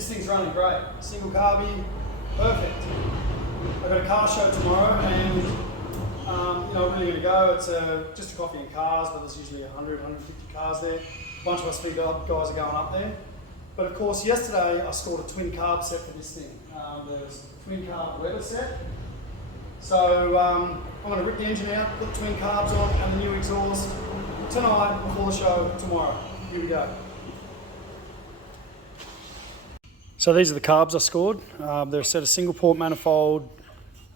This thing's running great. Single carby, perfect. I've got a car show tomorrow and I'm really going to go. It's just a coffee and cars, but there's usually 100, 150 cars there. A bunch of us big guys are going up there. But of course, yesterday I scored a twin carb set for this thing. There's a twin carburetor set. So I'm going to rip the engine out, put the twin carbs on and the new exhaust tonight before the show tomorrow. Here we go. So these are the carbs I scored. They're a set of single port manifold,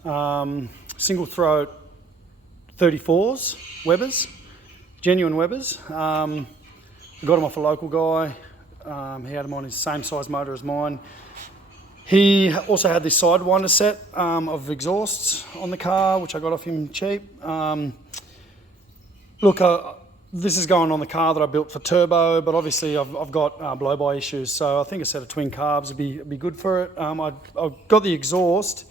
single throat 34s, Webers, genuine Webers. I got them off a local guy. He had them on his same size motor as mine. He also had this Sidewinder set of exhausts on the car, which I got off him cheap. This is going on the car that I built for turbo, but obviously I've got blow-by issues, so I think a set of twin carbs would be good for it. I've got the exhaust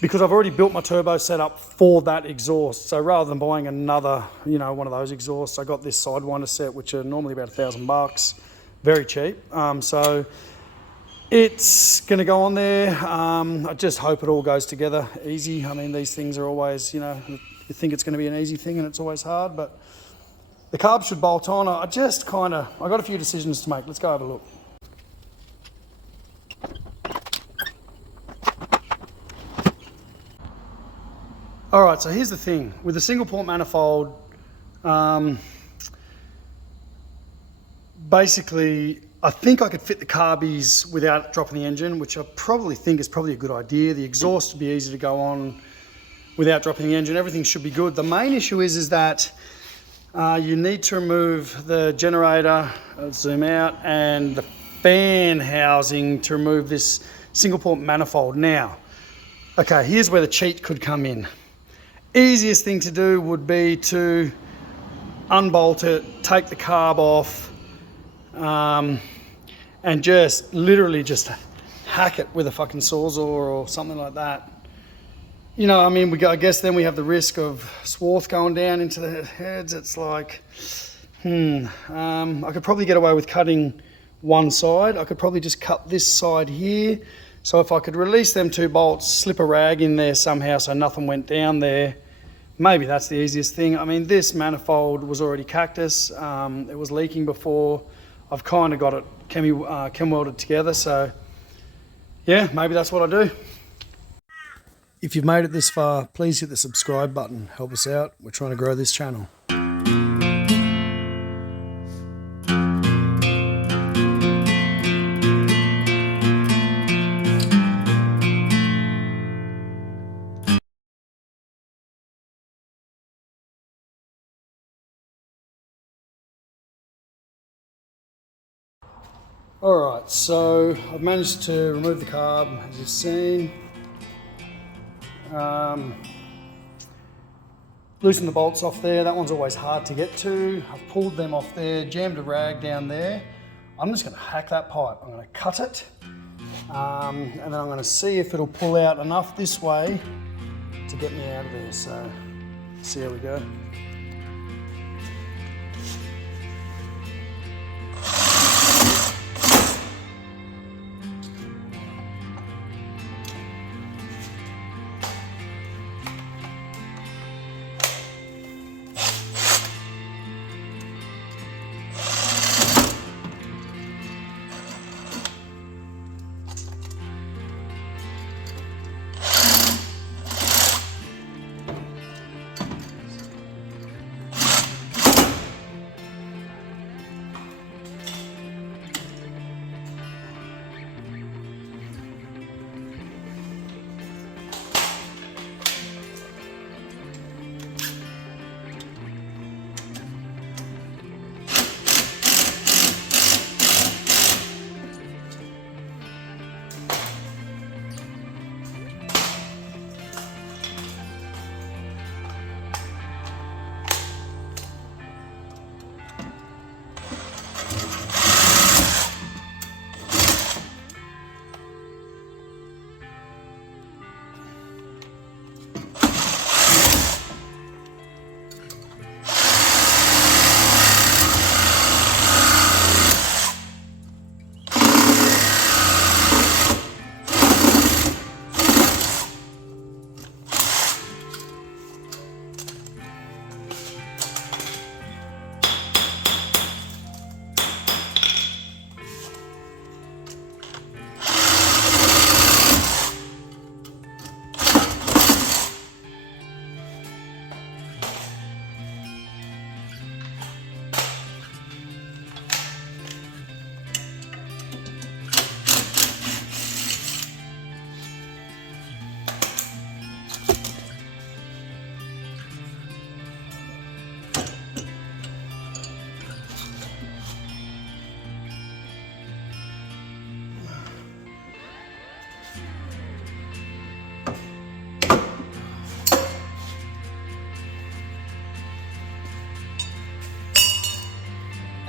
because I've already built my turbo setup for that exhaust. So rather than buying another, one of those exhausts, I got this Sidewinder set, which are normally about $1,000, very cheap. So it's going to go on there. I just hope it all goes together easy. I mean, these things are always, you think it's going to be an easy thing and it's always hard, but the carbs should bolt on. I got a few decisions to make. Let's go have a look. All right, so here's the thing. With the single port manifold, basically, I think I could fit the carbies without dropping the engine, which I probably think is probably a good idea. The exhaust would be easy to go on without dropping the engine. Everything should be good. The main issue is that you need to remove the generator, zoom out, and the fan housing to remove this single port manifold. Now, okay, here's where the cheat could come in. Easiest thing to do would be to unbolt it, take the carb off, and just literally just hack it with a fucking Sawzall or something like that. I guess then we have the risk of swarth going down into the heads. It's like, I could probably get away with cutting one side. I could probably just cut this side here. So if I could release them two bolts, slip a rag in there somehow so nothing went down there, maybe that's the easiest thing. I mean, this manifold was already cactus. It was leaking before. I've kind of got it chem welded together. So yeah, maybe that's what I do. If you've made it this far, please hit the subscribe button. Help us out. We're trying to grow this channel. All right, so I've managed to remove the carb, as you've seen. Loosen the bolts off there. That one's always hard to get to. I've pulled them off there, jammed a rag down there. I'm just going to hack that pipe. I'm going to cut it, and then I'm going to see if it'll pull out enough this way to get me out of there. So, see how we go.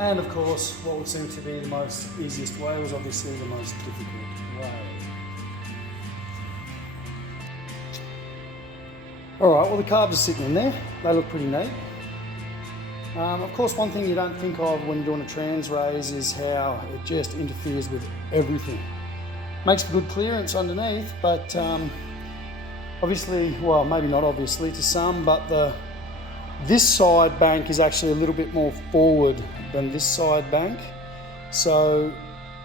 And of course, what would seem to be the most easiest way was obviously the most difficult way. Alright, well the carbs are sitting in there. They look pretty neat. Of course, one thing you don't think of when you're doing a trans raise is how it just interferes with everything. Makes for good clearance underneath, but obviously, well, maybe not obviously to some, but this side bank is actually a little bit more forward than this side bank. So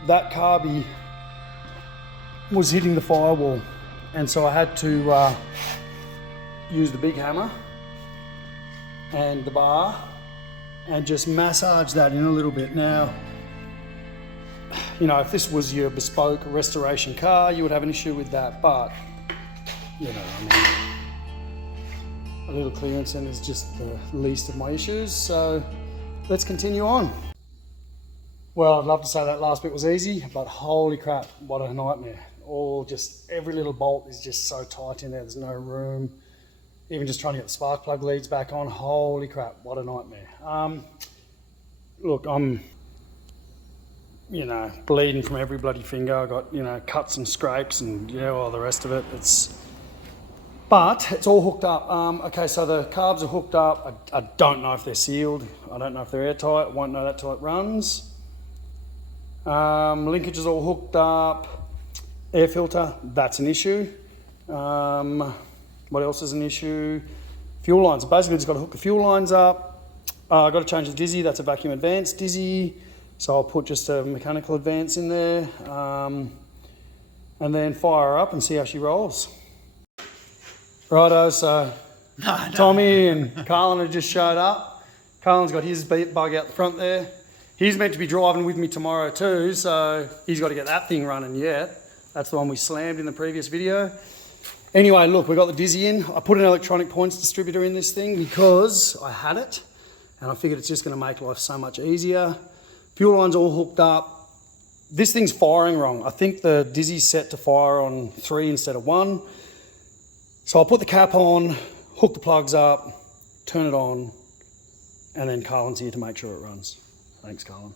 that carby was hitting the firewall, and so I had to use the big hammer and the bar and just massage that in a little bit. Now, you know, if this was your bespoke restoration car, you would have an issue with that, but, you know, I mean, a little clearance and is just the least of my issues, so let's continue on. Well, I'd love to say that last bit was easy, but holy crap, what a nightmare. Every little bolt is just so tight in there, there's no room. Even just trying to get the spark plug leads back on, holy crap, what a nightmare. Look, I'm, you know, bleeding from every bloody finger. I got, you know, cuts and scrapes and, you know, all the rest of it. But it's all hooked up. Okay, so the carbs are hooked up. I don't know if they're sealed. I don't know if they're airtight. I won't know that till it runs. Linkage is all hooked up. Air filter, that's an issue. What else is an issue? Fuel lines. Basically, just got to hook the fuel lines up. I've got to change the dizzy. That's a vacuum advance dizzy. So I'll put just a mechanical advance in there. And then fire her up and see how she rolls. Righto, so Tommy and Carlin have just showed up. Carlin's got his bug out the front there. He's meant to be driving with me tomorrow too, so he's got to get that thing running yet. That's the one we slammed in the previous video. Anyway, look, we got the dizzy in. I put an electronic points distributor in this thing because I had it, and I figured it's just going to make life so much easier. Fuel line's all hooked up. This thing's firing wrong. I think the dizzy's set to fire on 3 instead of 1. So I'll put the cap on, hook the plugs up, turn it on, and then Carlin's here to make sure it runs. Thanks, Carlin.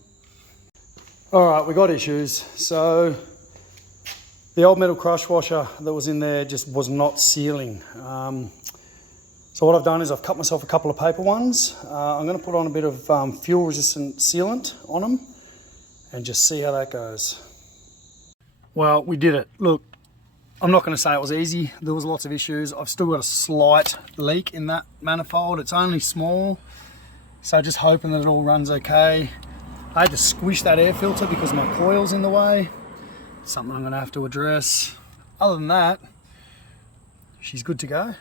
All right, we got issues. So the old metal crush washer that was in there just was not sealing. So what I've done is I've cut myself a couple of paper ones. I'm going to put on a bit of fuel resistant sealant on them and just see how that goes. Well, we did it. Look, I'm not going to say it was easy. There was lots of issues. I've still got a slight leak in that manifold. It's only small, so just hoping that it all runs okay. I had to squish that air filter because my coil's in the way. Something I'm going to have to address. Other than that, she's good to go.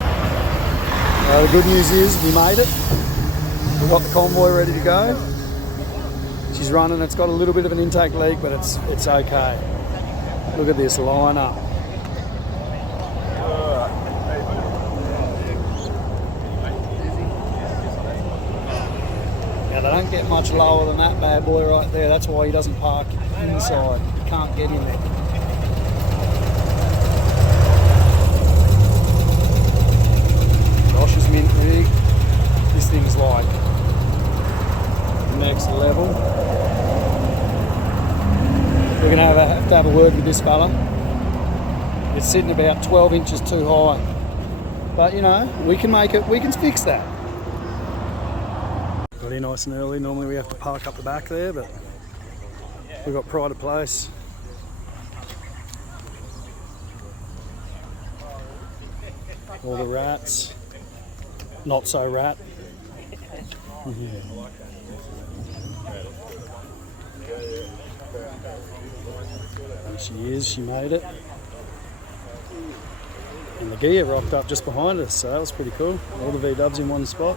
The good news is we made it. We've got the convoy ready to go. She's running. It's got a little bit of an intake leak, but it's okay. Look at this line up. Now they don't get much lower than that bad boy right there. That's why he doesn't park inside. He can't get in there. Josh's mint rig. This thing's like next level. We're going to have to have a word with this fella. It's sitting about 12 inches too high. But you know, we can make it, we can fix that. Got here nice and early. Normally we have to park up the back there, but we've got pride of place. All the rats. Not so rat. There she is, she made it. And the gear rocked up just behind us, so that was pretty cool. All the V-dubs in one spot.